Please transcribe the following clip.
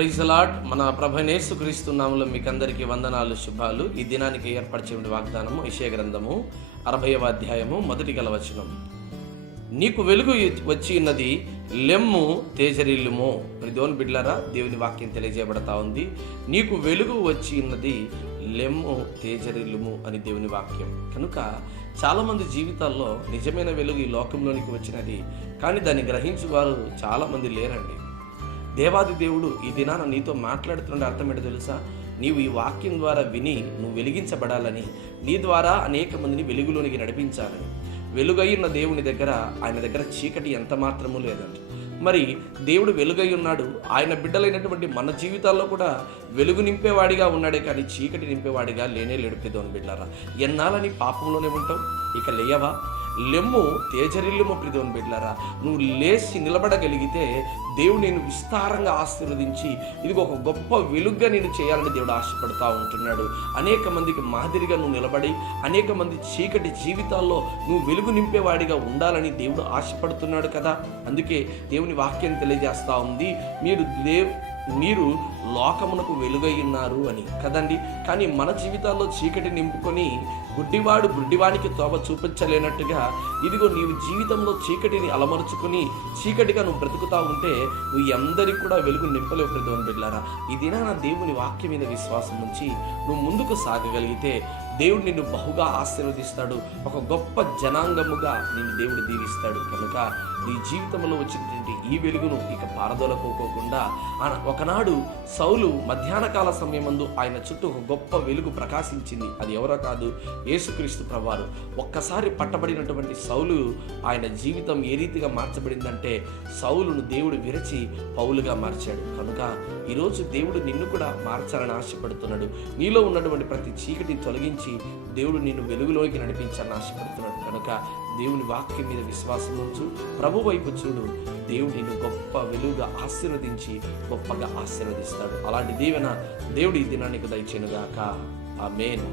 Praise the lord. మన ప్రభువైన యేసుక్రీస్తు నామములో మీకు అందరికీ వందనాలు, శుభాలు. ఈ దినానికి ఏర్పరిచిన వాగ్దానము యెషయా గ్రంథము 60వ అధ్యాయము 1 వచనం. నీకు వెలుగు వచ్చి ఉన్నది, లెమ్ము తేజరిల్లుము. దేవుని బిడ్డలారా, దేవుని వాక్యం తెలియజేయబడతా ఉంది. నీకు వెలుగు వచ్చి ఉన్నది, లెమ్ము తేజరిల్లుము అని దేవుని వాక్యం. కనుక చాలామంది జీవితాల్లో నిజమైన వెలుగు ఈ లోకంలోనికి వచ్చినది, కానీ దాన్ని గ్రహించువారు చాలామంది లేరండి. దేవాది దేవుడు ఈ దినాన నీతో మాట్లాడుతున్న అర్థం ఏంటో తెలుసా? నీవు ఈ వాక్యం ద్వారా విని నువ్వు వెలిగించబడాలని, నీ ద్వారా అనేక మందిని వెలుగులోనికి నడిపించాలని. వెలుగై ఉన్న దేవుని దగ్గర, ఆయన దగ్గర చీకటి ఎంత మాత్రమూ లేదండి. మరి దేవుడు వెలుగై ఉన్నాడు, ఆయన బిడ్డలైనటువంటి మన జీవితాల్లో కూడా వెలుగు నింపేవాడిగా ఉన్నాడే కానీ చీకటి నింపేవాడిగా లేనే లేడు. ప్రియదేవుని బిడ్డలారా, ఎన్నాళ్ళని పాపంలోనే ఉంటావు? ఇక లేయవా? లెమ్ము తేజరిల్లుము. ప్రియదేవుని బిడ్డలారా, నువ్వు లేచి నిలబడగలిగితే దేవుడు నేను విస్తారంగా ఆశీర్వదించి ఇదిగో ఒక గొప్ప వెలుగుగా నేను చేయాలని దేవుడు ఆశపడుతూ ఉంటున్నాడు. అనేక మందికి మాదిరిగా నువ్వు నిలబడి అనేక మంది చీకటి జీవితాల్లో నువ్వు వెలుగు నింపేవాడిగా ఉండాలని దేవుడు ఆశపడుతున్నాడు కదా. అందుకే దేవుని వాక్యం తెలియజేస్తూ ఉంది, మీరు లోకమునకు వెలుగై ఉన్నారు అని కదండి. కానీ మన జీవితాల్లో చీకటి నింపుకొని గుడ్డివాడు గుడ్డివానికి తోవ చూపించలేనట్టుగా ఇదిగో నీవు జీవితంలో చీకటిని అలమరుచుకొని చీకటిగా నువ్వు బ్రతుకుతా ఉంటే నువ్వు అందరికీ కూడా వెలుగు నింపలేవు. ప్రియదేవుని బిడ్డలారా, ఈ దినాన దేవుని వాక్యం మీద విశ్వాసం ఉంచి నువ్వు ముందుకు సాగగలిగితే దేవుడు నిన్ను బహుగా ఆశీర్వదిస్తాడు. ఒక గొప్ప జనాంగముగా నిన్ను దేవుడు దీవిస్తాడు. కనుక నీ జీవితంలో వచ్చినటువంటి ఈ వెలుగును ఇక పారదోలకోకుండా, ఒకనాడు సౌలు మధ్యాహ్న కాల సమయమందు ఆయన చుట్టూ ఒక గొప్ప వెలుగు ప్రకాశించింది. అది ఎవరో కాదు, యేసుక్రీస్తు ప్రభువారు. ఒక్కసారి పట్టబడినటువంటి సౌలు ఆయన జీవితం ఏ రీతిగా మార్చబడిందంటే సౌలును దేవుడు విరచి పౌలుగా మార్చాడు. కనుక ఈరోజు దేవుడు నిన్ను కూడా మార్చాలని ఆశపడుతున్నాడు. నీలో ఉన్నటువంటి ప్రతి చీకటిని తొలగించి దేవుడు నిన్ను వెలుగులోకి నడిపించాలని ఆశపడుతున్నాడు. కనుక దేవుని వాక్యం మీద విశ్వాసం ఉంచు, ప్రభు వైపు చూడు. దేవుడు నిన్ను గొప్ప వెలుగుగా ఆశీర్వదించి గొప్పగా ఆశీర్వదిస్తాడు. అలాంటి దీవెన దేవుడు ఈ దినానికి దయచేయునుగాక. ఆమేన్.